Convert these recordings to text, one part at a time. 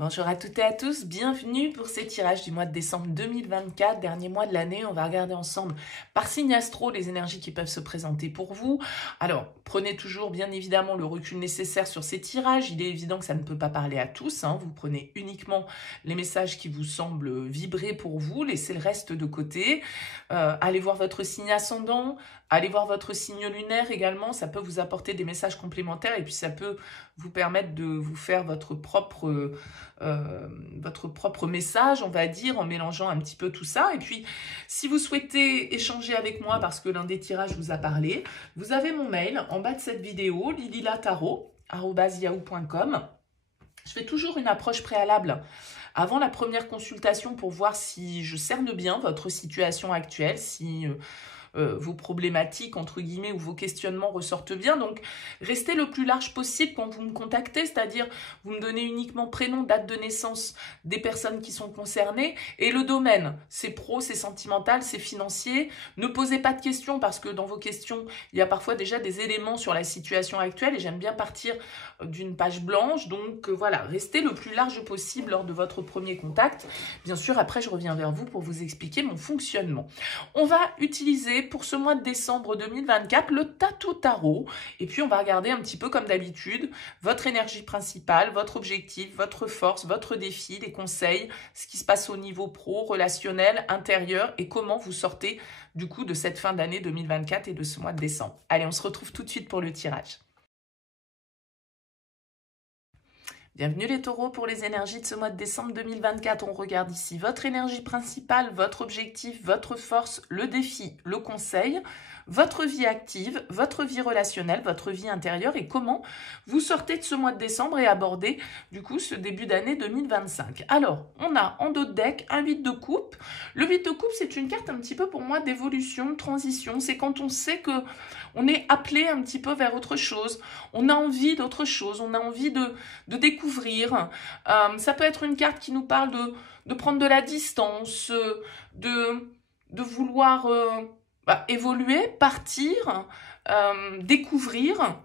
Bonjour à toutes et à tous, bienvenue pour ces tirages du mois de décembre 2024, dernier mois de l'année. On va regarder ensemble par signe astro les énergies qui peuvent se présenter pour vous. Alors, prenez toujours bien évidemment le recul nécessaire sur ces tirages. Il est évident que ça ne peut pas parler à tous. Vous prenez uniquement les messages qui vous semblent vibrer pour vous, laissez le reste de côté. Allez voir votre signe ascendant, allez voir votre signe lunaire également. Ça peut vous apporter des messages complémentaires et puis ça peut vous permettre de vous faire votre propre message, on va dire, en mélangeant un petit peu tout ça. Et puis, si vous souhaitez échanger avec moi parce que l'un des tirages vous a parlé, vous avez mon mail en bas de cette vidéo, lililatarot@yahoo.com. Je fais toujours une approche préalable avant la première consultation pour voir si je cerne bien votre situation actuelle, si vos problématiques, entre guillemets, ou vos questionnements ressortent bien. Donc, restez le plus large possible quand vous me contactez, c'est-à-dire vous me donnez uniquement prénom, date de naissance des personnes qui sont concernées et le domaine. C'est pro, c'est sentimental, c'est financier. Ne posez pas de questions parce que dans vos questions, il y a parfois déjà des éléments sur la situation actuelle et j'aime bien partir d'une page blanche. Donc, voilà, restez le plus large possible lors de votre premier contact. Bien sûr, après, je reviens vers vous pour vous expliquer mon fonctionnement. On va utiliser pour ce mois de décembre 2024 le Tatou Tarot et puis on va regarder un petit peu comme d'habitude votre énergie principale, votre objectif, votre force, votre défi, des conseils, ce qui se passe au niveau pro, relationnel, intérieur et comment vous sortez du coup de cette fin d'année 2024 et de ce mois de décembre. Allez, on se retrouve tout de suite pour le tirage. Bienvenue les taureaux pour les énergies de ce mois de décembre 2024. On regarde ici votre énergie principale, votre objectif, votre force, le défi, le conseil, votre vie active, votre vie relationnelle, votre vie intérieure et comment vous sortez de ce mois de décembre et abordez du coup ce début d'année 2025. Alors, on a en dos de deck un 8 de coupe. Le 8 de coupe, c'est une carte un petit peu pour moi d'évolution, de transition. C'est quand on sait que on est appelé un petit peu vers autre chose. On a envie d'autre chose, on a envie de découvrir. Ça peut être une carte qui nous parle de prendre de la distance, de vouloir évoluer, partir, découvrir,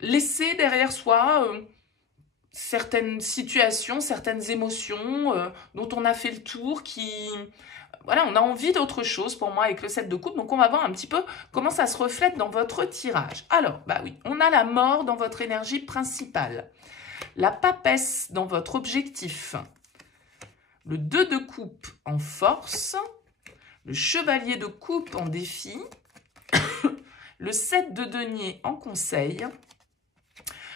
laisser derrière soi certaines situations, certaines émotions dont on a fait le tour, voilà, on a envie d'autre chose pour moi avec le 7 de coupe. Donc, on va voir un petit peu comment ça se reflète dans votre tirage. Alors, oui, on a la mort dans votre énergie principale. La papesse dans votre objectif. Le 2 de coupe en force. Le chevalier de coupe en défi. Le 7 de denier en conseil.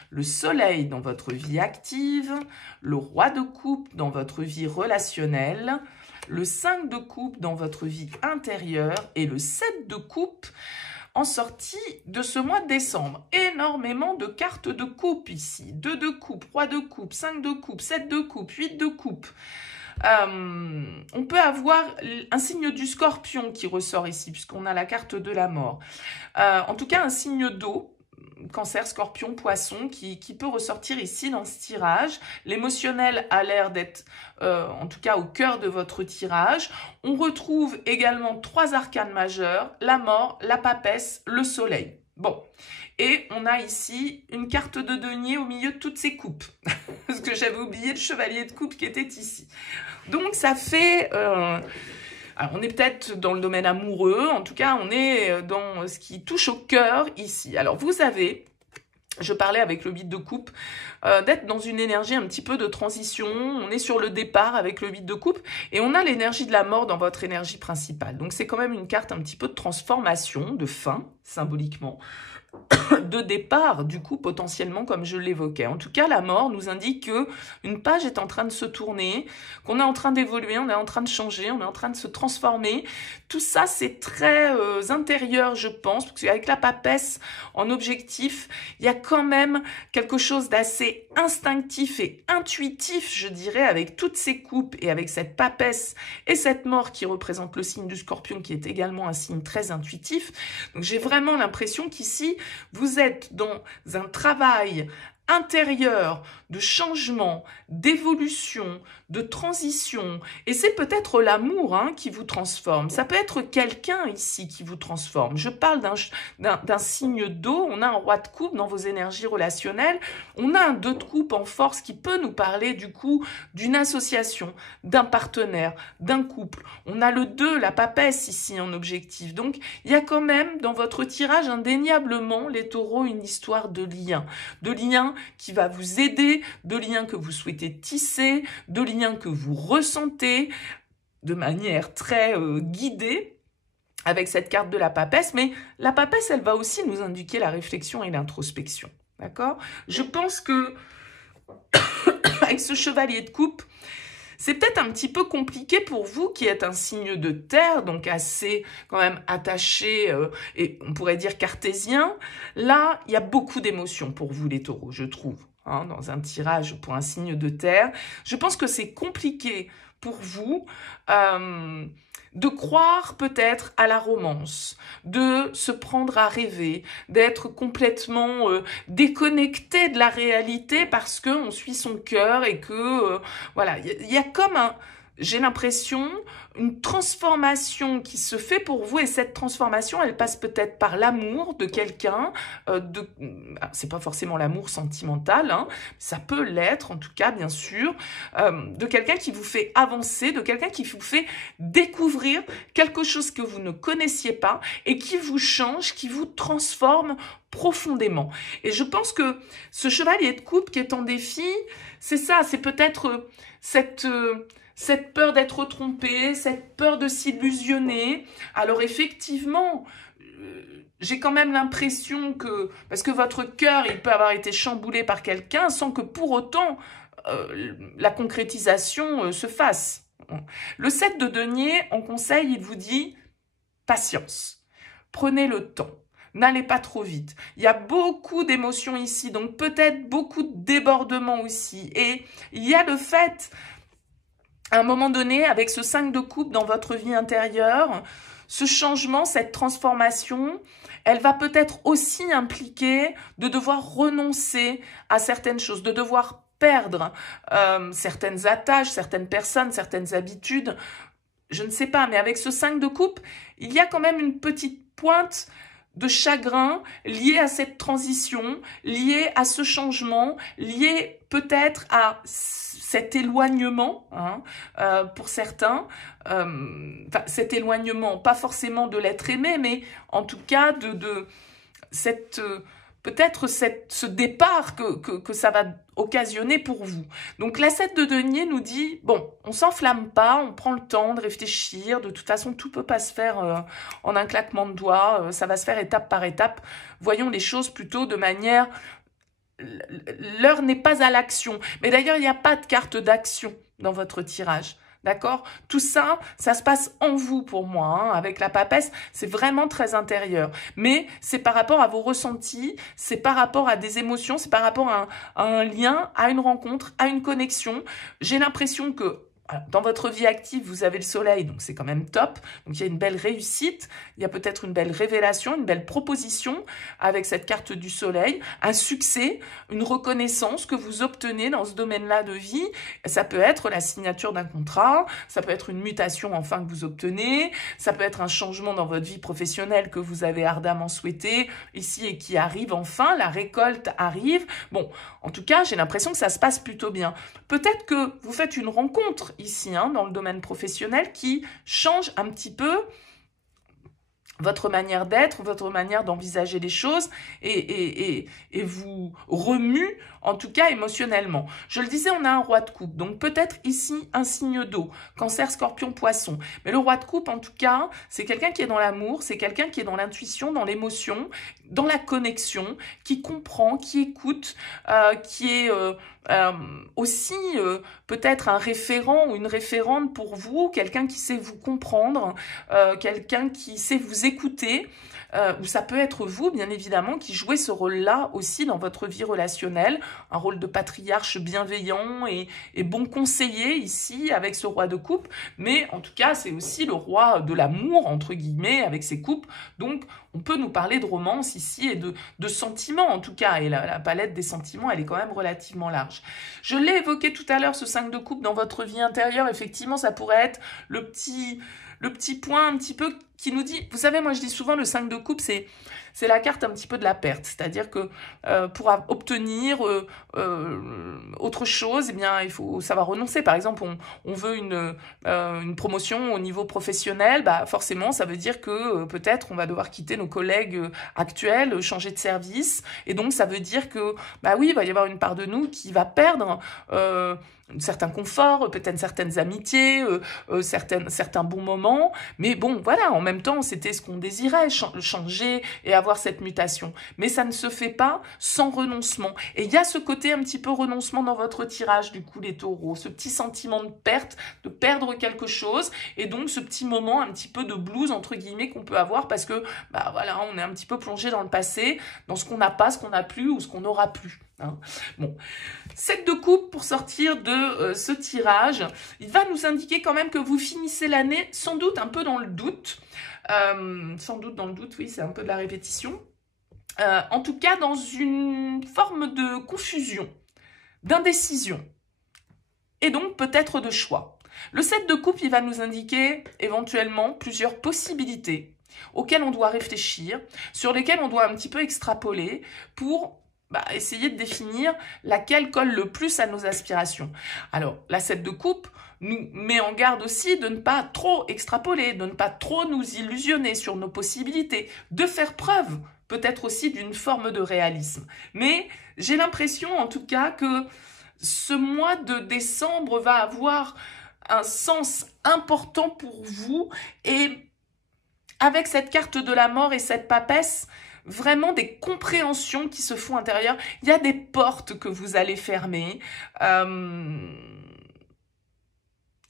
Le soleil dans votre vie active. Le roi de coupe dans votre vie relationnelle. Le 5 de coupe dans votre vie intérieure et le 7 de coupe en sortie de ce mois de décembre. Énormément de cartes de coupe ici. 2 de coupe, roi de coupe, 5 de coupe, 7 de coupe, 8 de coupe. On peut avoir un signe du scorpion qui ressort ici puisqu'on a la carte de la mort. En tout cas, un signe d'eau. Cancer, scorpion, poisson, qui peut ressortir ici dans ce tirage. L'émotionnel a l'air d'être, en tout cas, au cœur de votre tirage. On retrouve également 3 arcanes majeurs, la mort, la papesse, le soleil. Bon, et on a ici une carte de denier au milieu de toutes ces coupes. Parce que j'avais oublié le chevalier de coupe qui était ici. Donc, ça fait... Alors, on est peut-être dans le domaine amoureux, en tout cas, on est dans ce qui touche au cœur ici. Alors, vous avez, je parlais avec le 8 de coupe, d'être dans une énergie un petit peu de transition. On est sur le départ avec le 8 de coupe et on a l'énergie de la mort dans votre énergie principale. Donc, c'est quand même une carte un petit peu de transformation, de fin, symboliquement, de départ, du coup, potentiellement, comme je l'évoquais. En tout cas, la mort nous indique que une page est en train de se tourner, qu'on est en train d'évoluer, on est en train de changer, on est en train de se transformer. Tout ça, c'est très intérieur, je pense, parce qu'avec la papesse en objectif, il y a quand même quelque chose d'assez instinctif et intuitif, je dirais, avec toutes ces coupes et avec cette papesse et cette mort qui représente le signe du scorpion, qui est également un signe très intuitif. Donc, j'ai vraiment l'impression qu'ici, vous êtes dans un travail intérieur, de changement, d'évolution, de transition. Et c'est peut-être l'amour hein, qui vous transforme. Ça peut être quelqu'un ici qui vous transforme. Je parle d'un signe d'eau. On a un roi de coupe dans vos énergies relationnelles. On a un 2 de coupe en force qui peut nous parler du coup d'une association, d'un partenaire, d'un couple. On a le 2, la papesse ici en objectif. Donc, il y a quand même dans votre tirage indéniablement, les taureaux, une histoire de lien. De lien qui va vous aider, de liens que vous souhaitez tisser, de liens que vous ressentez de manière très guidée avec cette carte de la papesse. Mais la papesse, elle va aussi nous indiquer la réflexion et l'introspection. D'accord? Je pense que avec ce chevalier de coupe, c'est peut-être un petit peu compliqué pour vous qui êtes un signe de terre, donc assez quand même attaché et on pourrait dire cartésien. Là, il y a beaucoup d'émotions pour vous les taureaux, je trouve, hein, dans un tirage pour un signe de terre. Je pense que c'est compliqué pour vous de croire peut-être à la romance, de se prendre à rêver, d'être complètement déconnecté de la réalité parce qu'on suit son cœur et que, voilà, il y a comme un... J'ai l'impression, une transformation qui se fait pour vous et cette transformation, elle passe peut-être par l'amour de quelqu'un, c'est pas forcément l'amour sentimental, hein, ça peut l'être en tout cas bien sûr, de quelqu'un qui vous fait avancer, de quelqu'un qui vous fait découvrir quelque chose que vous ne connaissiez pas et qui vous change, qui vous transforme profondément. Et je pense que ce chevalier de coupe qui est en défi, c'est ça, c'est peut-être cette peur d'être trompé, cette peur de s'illusionner. Alors effectivement, j'ai quand même l'impression que, parce que votre cœur, il peut avoir été chamboulé par quelqu'un sans que pour autant la concrétisation se fasse. Le 7 de denier, en conseil, il vous dit patience, prenez le temps. N'allez pas trop vite. Il y a beaucoup d'émotions ici, donc peut-être beaucoup de débordements aussi. Et il y a le fait... À un moment donné, avec ce 5 de coupe dans votre vie intérieure, ce changement, cette transformation, elle va peut-être aussi impliquer de devoir renoncer à certaines choses, de devoir perdre certaines attaches, certaines personnes, certaines habitudes. Je ne sais pas, mais avec ce 5 de coupe, il y a quand même une petite pointe de chagrin lié à cette transition, lié à ce changement, lié peut-être à cet éloignement, hein, pour certains, cet éloignement, pas forcément de l'être aimé, mais en tout cas de cette... peut-être ce départ que ça va occasionner pour vous. Donc la 7 de denier nous dit, bon, on s'enflamme pas, on prend le temps de réfléchir, de toute façon tout peut pas se faire en un claquement de doigts, ça va se faire étape par étape. Voyons les choses plutôt de manière... L'heure n'est pas à l'action. Mais d'ailleurs, il n'y a pas de carte d'action dans votre tirage. D'accord? Tout ça, ça se passe en vous pour moi. Hein. Avec la papesse, c'est vraiment très intérieur. Mais c'est par rapport à vos ressentis, c'est par rapport à des émotions, c'est par rapport à un lien, à une rencontre, à une connexion. J'ai l'impression que dans votre vie active, vous avez le soleil, donc c'est quand même top. Donc il y a une belle réussite, il y a peut-être une belle révélation, une belle proposition avec cette carte du soleil, un succès, une reconnaissance que vous obtenez dans ce domaine-là de vie. Ça peut être la signature d'un contrat, ça peut être une mutation enfin que vous obtenez, ça peut être un changement dans votre vie professionnelle que vous avez ardemment souhaité ici et qui arrive enfin, la récolte arrive. Bon, en tout cas, j'ai l'impression que ça se passe plutôt bien. Peut-être que vous faites une rencontre ici, hein, dans le domaine professionnel, qui change un petit peu votre manière d'être, votre manière d'envisager les choses et vous remue, en tout cas émotionnellement. Je le disais, on a un roi de coupe, donc peut-être ici un signe d'eau, cancer, scorpion, poisson. Mais le roi de coupe, en tout cas, c'est quelqu'un qui est dans l'amour, c'est quelqu'un qui est dans l'intuition, dans l'émotion, dans la connexion, qui comprend, qui écoute, qui est aussi peut-être un référent ou une référente pour vous, quelqu'un qui sait vous comprendre, quelqu'un qui sait vous écouter, ou ça peut être vous, bien évidemment, qui jouez ce rôle-là aussi dans votre vie relationnelle, un rôle de patriarche bienveillant et bon conseiller ici avec ce roi de coupe, mais en tout cas, c'est aussi le roi de l'amour, entre guillemets, avec ses coupes, donc on peut nous parler de romance ici et de sentiments en tout cas. Et la palette des sentiments, elle est quand même relativement large. Je l'ai évoqué tout à l'heure, ce 5 de coupe dans votre vie intérieure. Effectivement, ça pourrait être le petit point un petit peu qui nous dit, vous savez, moi je dis souvent le 5 de coupe, c'est la carte un petit peu de la perte. C'est-à-dire que pour obtenir autre chose, eh bien, il faut savoir renoncer. Par exemple, on veut une promotion au niveau professionnel, bah, forcément, ça veut dire que peut-être on va devoir quitter nos collègues actuels, changer de service. Et donc, ça veut dire que, bah oui, il va y avoir une part de nous qui va perdre certains conforts, peut-être certaines amitiés, certains bons moments. Mais bon, voilà, en même temps, c'était ce qu'on désirait, changer et avoir cette mutation. Mais ça ne se fait pas sans renoncement. Et il y a ce côté un petit peu renoncement dans votre tirage, du coup, les taureaux. Ce petit sentiment de perte, de perdre quelque chose. Et donc, ce petit moment un petit peu de blues, entre guillemets, qu'on peut avoir parce que, bah voilà, on est un petit peu plongé dans le passé, dans ce qu'on n'a pas, ce qu'on n'a plus ou ce qu'on n'aura plus. Hein. Bon, 7 de coupe pour sortir de ce tirage. Il va nous indiquer quand même que vous finissez l'année sans doute un peu dans le doute. Sans doute dans le doute, oui, c'est un peu de la répétition. En tout cas, dans une forme de confusion, d'indécision et donc peut-être de choix. Le 7 de coupe, il va nous indiquer éventuellement plusieurs possibilités auxquelles on doit réfléchir, sur lesquelles on doit un petit peu extrapoler pour essayer de définir laquelle colle le plus à nos aspirations. Alors, la 7 de coupe nous met en garde aussi de ne pas trop extrapoler, de ne pas trop nous illusionner sur nos possibilités, de faire preuve peut-être aussi d'une forme de réalisme. Mais j'ai l'impression en tout cas que ce mois de décembre va avoir un sens important pour vous et avec cette carte de la mort et cette papesse, vraiment des compréhensions qui se font intérieures. Il y a des portes que vous allez fermer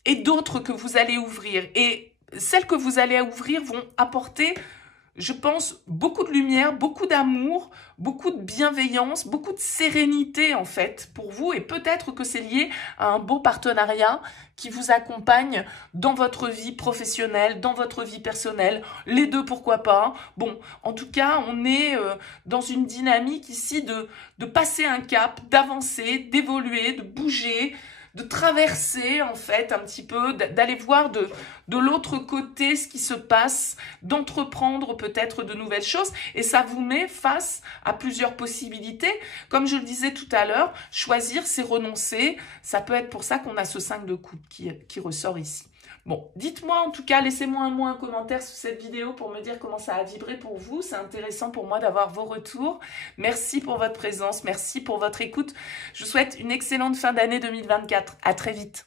et d'autres que vous allez ouvrir. Et celles que vous allez ouvrir vont apporter, je pense, beaucoup de lumière, beaucoup d'amour, beaucoup de bienveillance, beaucoup de sérénité en fait pour vous. Et peut-être que c'est lié à un beau partenariat qui vous accompagne dans votre vie professionnelle, dans votre vie personnelle. Les deux, pourquoi pas. Bon, en tout cas, on est dans une dynamique ici de passer un cap, d'avancer, d'évoluer, de bouger, de traverser en fait un petit peu, d'aller voir de l'autre côté ce qui se passe, d'entreprendre peut-être de nouvelles choses et ça vous met face à plusieurs possibilités. Comme je le disais tout à l'heure, choisir c'est renoncer, ça peut être pour ça qu'on a ce 5 de coupe qui ressort ici. Bon, dites-moi en tout cas, laissez-moi un commentaire sous cette vidéo pour me dire comment ça a vibré pour vous. C'est intéressant pour moi d'avoir vos retours. Merci pour votre présence, merci pour votre écoute. Je vous souhaite une excellente fin d'année 2024. À très vite.